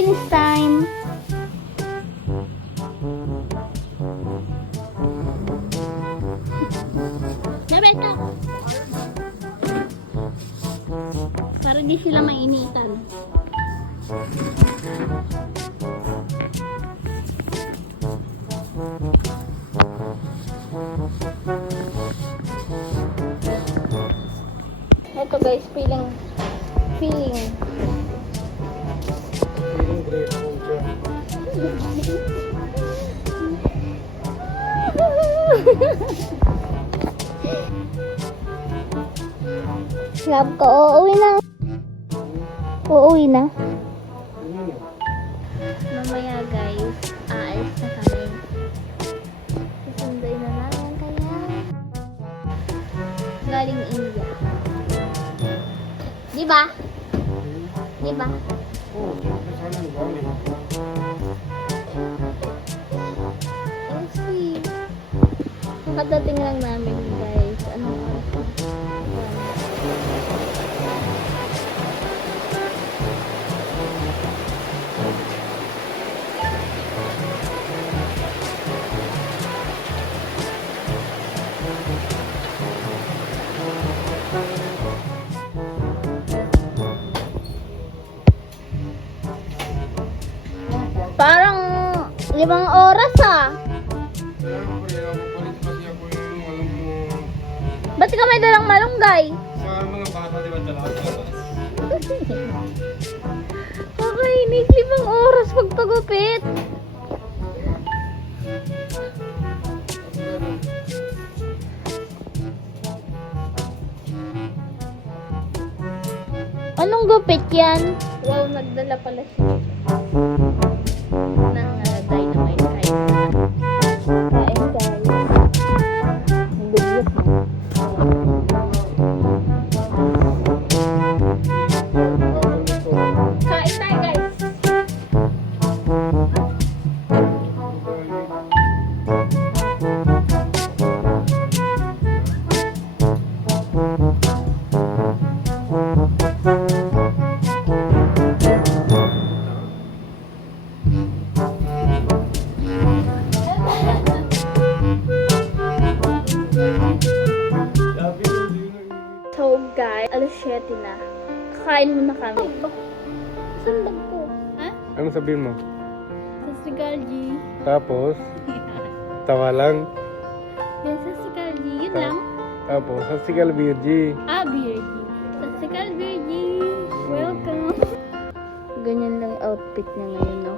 Finish time. Nabeta. Para di sila mainitan. Ito guys, feeling grateful siya. Love ko, uuwi na. Uuwi na. Mamaya guys, aalis na kami. Susunduin na namin kaya. Galing India. Diba? Diba? Oo, sana galing. Kasi, nakadating lang namin guys. Anong oras na? Parang 5 oras ah. Palit kasi ako yung alam mo Ba't ka may dalang malunggay? sa mga bata, di ba talaga? Kakainis, 5 oras pagpagupit. Anong gupit yan? Wow, nagdala pala siya ng dynamite kahit kain guys. Dugyot mo. Kain tayo guys. So guys, alas 7 na. Kakain muna kami. Saan bag ko? Ha? Ano sabihin mo? Sa Sigalji. Tapos, tawa lang. Yan sa Sigalji. Yun lang. Tapos, sa Sigal Virgi. Ah, Virgi. Sa Sigalji. Welcome. Ganyan lang yung outfit niya ngayon, no?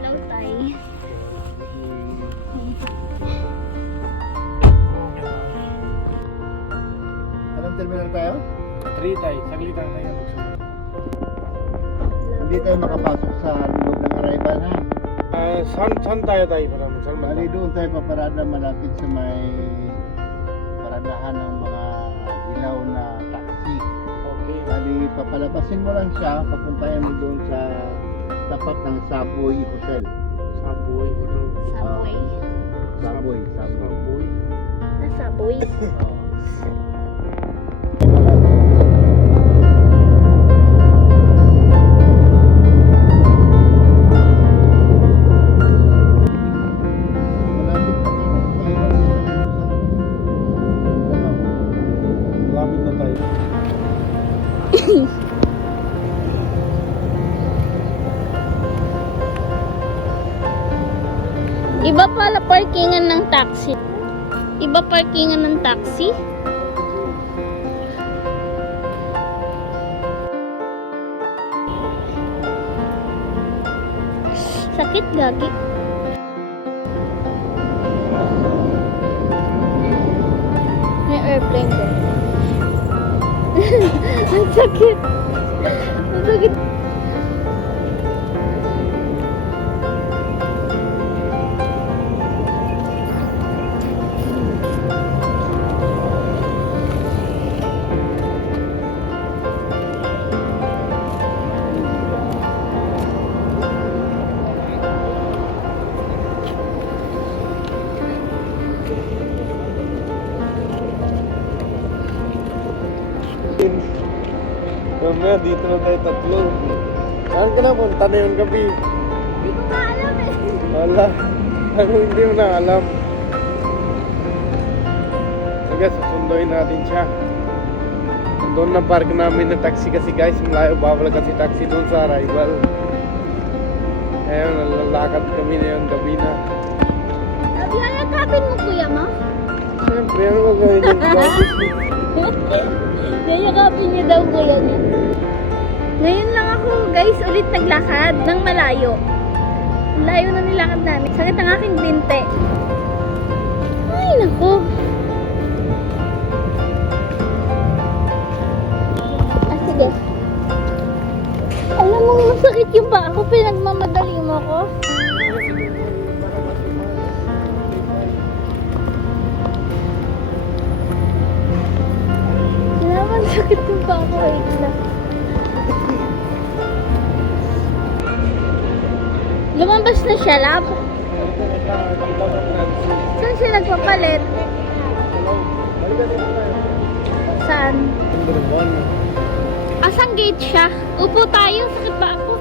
Hello, Tay. Anong terminal tayo? 3 tayo. Saglit lang tayo. Hindi tayo makapasok sa loob ng arrival ha. Saan tayo para saan ba? Bali doon tayo paparada malapit sa may paradahan ng mga ilaw na taxi. Okay. Bali papalabasin mo lang siya, papuntayan mo doon sa tapat ng Subway Hotel. Subway. Subway. Subway. Subway. Na Subway. Oo. Malapit na tayo. Iba pala parkingan ng taxi. Iba parkingan ng taxi. Sakit gagi. May airplane ko. Ang sakit. Ang sakit. Mamaya dito na tayo tatlo. Saan ka na punta na yung gabi? Hindi ko pa alam eh. Wala. Ano hindi mo na alam? Sige, susunduin natin siya. Doon na park namin na taxi kasi guys. Malayo bawal kasi taxi doon sa arrival. Ayun, nalalakad kami na yung gabi na. Yayakapin mo kuya mo? Siyempre, ano ba gawin yung gabis? Yayakapin niya daw kuya niya. Ngayon lang ako guys ulit naglakad ng malayo. Layo na nilakad namin. Sakit ang aking binte. Ay naku. Sige. Alam mo masakit yung paa ko. Pinagmamadali mo ako. Alam mo sakit yung paa ko. Wait lang. Lumabas na siya, lab. Saan siya nagpapalit? Saan? Asang gate siya? Upo tayo, sakit ba ako?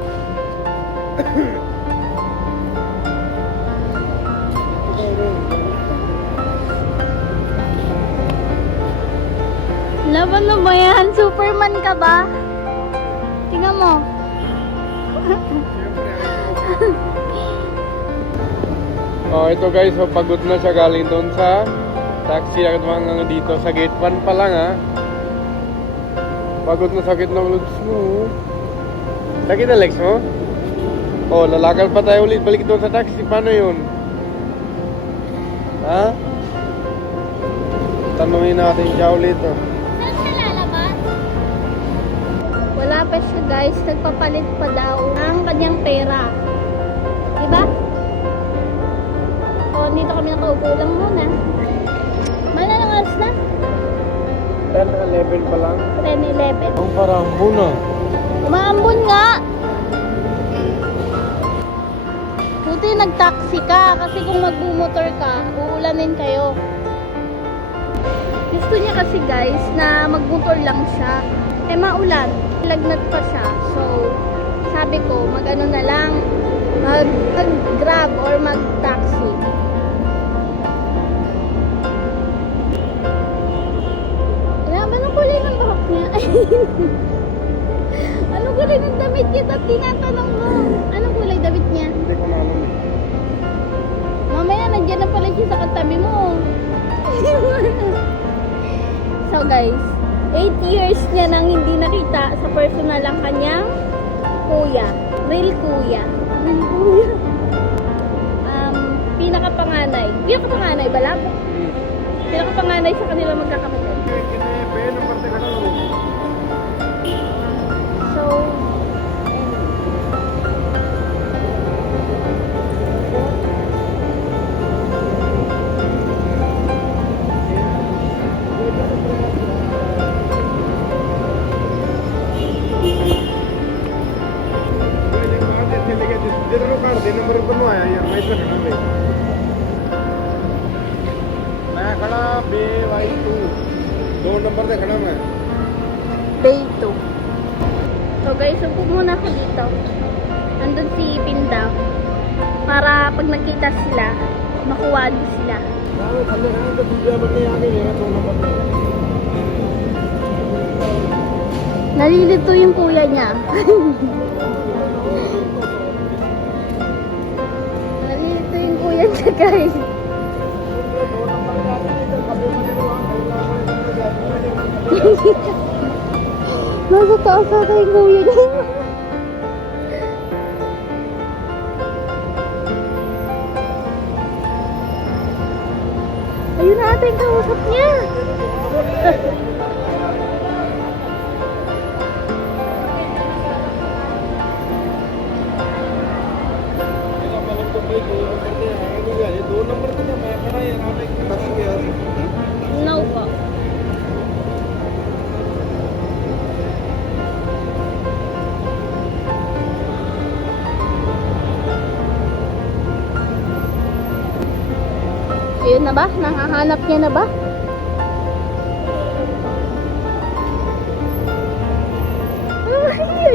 Laban na ba yan? Superman ka ba? Tingnan mo. Oh, ito guys, so pagod na siya galing doon sa taxi at mga dito sa gate 1 pa lang ha. Pagod na, sakit ng legs mo. Sakit na legs mo? Oh, lalakad pa tayo ulit, balik doon sa taxi. Paano yun? Ha? Tanungin natin siya ulit oh. Saan siya lalabas? Wala pa siya guys, nagpapalit pa daw ng kanyang pera. Diba? O, dito kami nakaupo lang muna. Mana ng oras na? 10-11 pa lang. 10-11. Ang parang muna. Umaambon nga! Buti nag-taxi ka kasi kung magbumotor ka, uulanin kayo. Gusto niya kasi guys na magmotor lang siya. Eh maulan, lagnat pa siya. So, sabi ko mag-ano na lang, mag-grab or mag-taxi. Anong kulay ng bahok niya? Anong kulay ng damit niya? At tinatanong mo. Anong kulay damit niya? Hindi ko na alam eh. Mamaya nandiyan na pala siya sa katabi mo. So guys, 8 years niya nang hindi nakita sa personal ang kanyang kuya. Real kuya. Real kuya. Pinakapanganay. Pinakapanganay ba lang? Pinakapanganay sa kanila magkakapatid. So, number पर आया यार मैं तो खड़ा भाई मैं खड़ा BY2 2 नंबर पे खड़ा मैं Day 2. So guys, upo muna ako dito. Nandun si Pinda. Para pag nakita sila, makuwali sila. खड़े खड़े तो दूसरा बंदे आ गए हैं 2 नंबर पे Nalilito yung kuya niya. Nalilito yung kuya niya guys. Nasa taas ata yung kuya niya. Ayun na ata yung kausap niya. No po. Ayun na ba? Nahahanap niya na ba?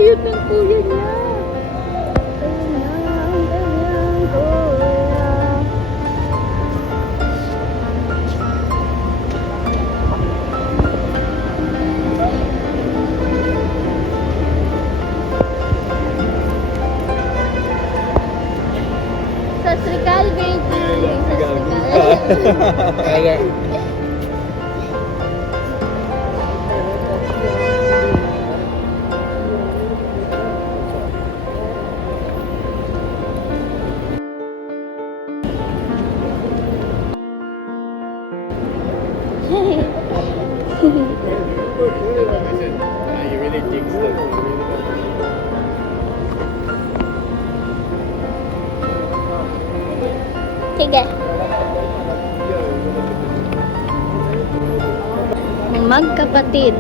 cute ng kuya niya. Ayun na, ang kanyang kuya. Sastrikal, baby. Sastrikal. Ayan. You really jinxed it. Sige. Magkapatid.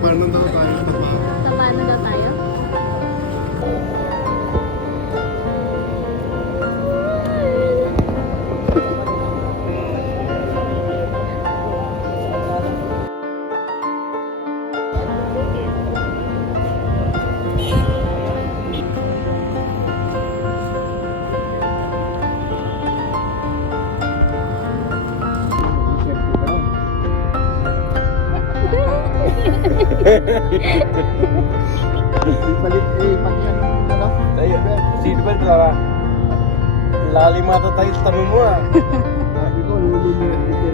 Paano daw tayo? Paano daw tayo? Ipalit pati ano, Tayo, seatbelt lah. Lalim mata tayo sa tabi mo ah. Sabi ko, lulunod dito.